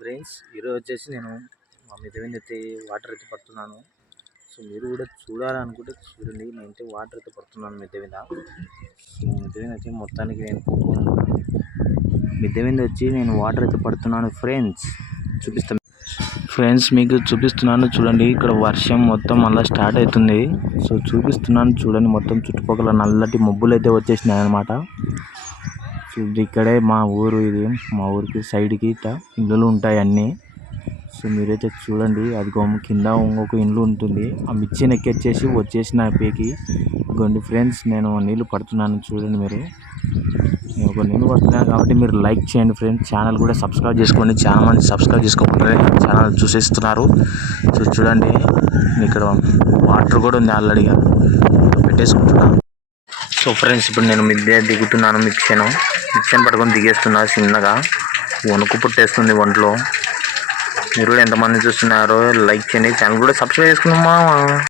Friends ఈరోజు వచ్చేసి నేను మా మిద్దె మీద అయితే వాటర్ అయితే పడుతున్నాను. సో మీరు కూడా చూడాలనుకుంటే చూడండి. నేనైతే వాటర్ అయితే పడుతున్నాను మిద్దె మీద. సో మిద్దె మీద అయితే మొత్తానికి నేను మిద్దె మీద వచ్చి నేను వాటర్ అయితే పడుతున్నాను ఫ్రెండ్స్. చూపిస్తాను ఫ్రెండ్స్, మీకు చూపిస్తున్నాను చూడండి. ఇక్కడ వర్షం మొత్తం మళ్ళీ స్టార్ట్ అవుతుంది. సో చూపిస్తున్నాను చూడండి. మొత్తం చుట్టుపక్కల నల్లటి మబ్బులు అయితే వచ్చేసినాయి అన్నమాట. ఇక్కడే మా ఊరు, ఇది మా ఊరికి సైడ్కి ఇల్లులు ఉంటాయి అన్నీ. సో మీరైతే చూడండి, అది కింద ఇంకొక ఇల్లు ఉంటుంది. ఆ మిర్చిని ఎక్కిచ్చేసి వచ్చేసిన పేకి ఇగోండి ఫ్రెండ్స్. నేను నీళ్ళు పడుతున్నాను చూడండి. నేను ఒక నీళ్ళు పడుతున్నాను కాబట్టి మీరు లైక్ చేయండి ఫ్రెండ్స్. ఛానల్ కూడా సబ్స్క్రైబ్ చేసుకోండి. చాలా మంది సబ్స్క్రైబ్ చేసుకోకుండా ఛానల్ చూసేస్తున్నారు. సో చూడండి, ఇక్కడ వాటర్ కూడా ఉంది ఆల్రెడీగా పెట్టేసుకుంటున్నాను. సో ఫ్రెండ్స్, ఇప్పుడు నేను మిద్దె దిగుతున్నాను. మిక్షన్ పట్టుకొని దిగేస్తున్నా చిన్నగా. వణుకు పుట్టేస్తుంది ఒంట్లో. మీరు కూడా ఎంతమంది చూస్తున్నారో లైక్ చేయండి. ఛానల్ కూడా సబ్స్క్రైబ్ చేసుకున్నామా.